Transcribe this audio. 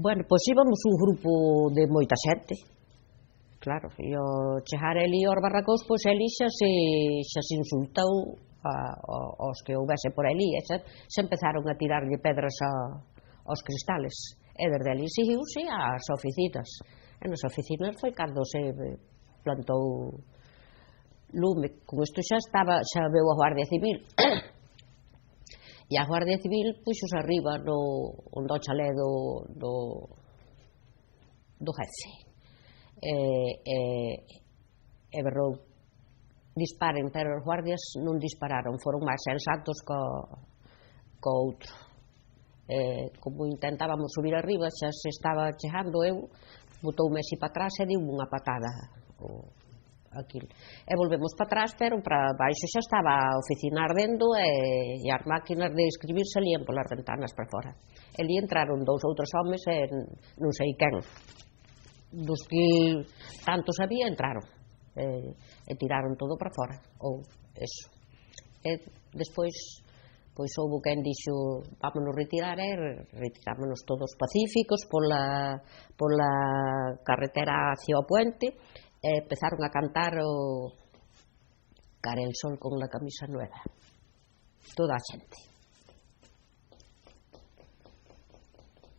Bueno, pois íbamos un grupo de moita xente, claro, e ao chegar ali aos barracóns, pois ali xa se insultou aos que houbese por ali, e xa empezaron a tirarlle pedras aos cristales, e desde ali seguiuse ás oficinas, e nas oficinas foi cando se plantou lume. Con isto xa veu a Guardia Civil, e a Guardia Civil puxos arriba onde o chalé do jefe, e berrou: disparen, pero os guardias non dispararon, foron máis sensatos co outro. Como intentábamos subir arriba, xa se estaba chegando, eu botoume así para atrás e diu unha patada aquilo, e volvemos para atrás, pero para baixo xa estaba a oficina ardendo e as máquinas de escribir salían polas ventanas para fora. Ali entraron dous outros homes e non sei quen dos que tantos había entraron e tiraron todo para fora, ou eso. E despois pois houbo quen dixo: vámonos retirar, e retirámonos todos pacíficos pola carretera hacia o puente, e empezaron a cantar o Care el sol con la camisa nueva, toda a xente.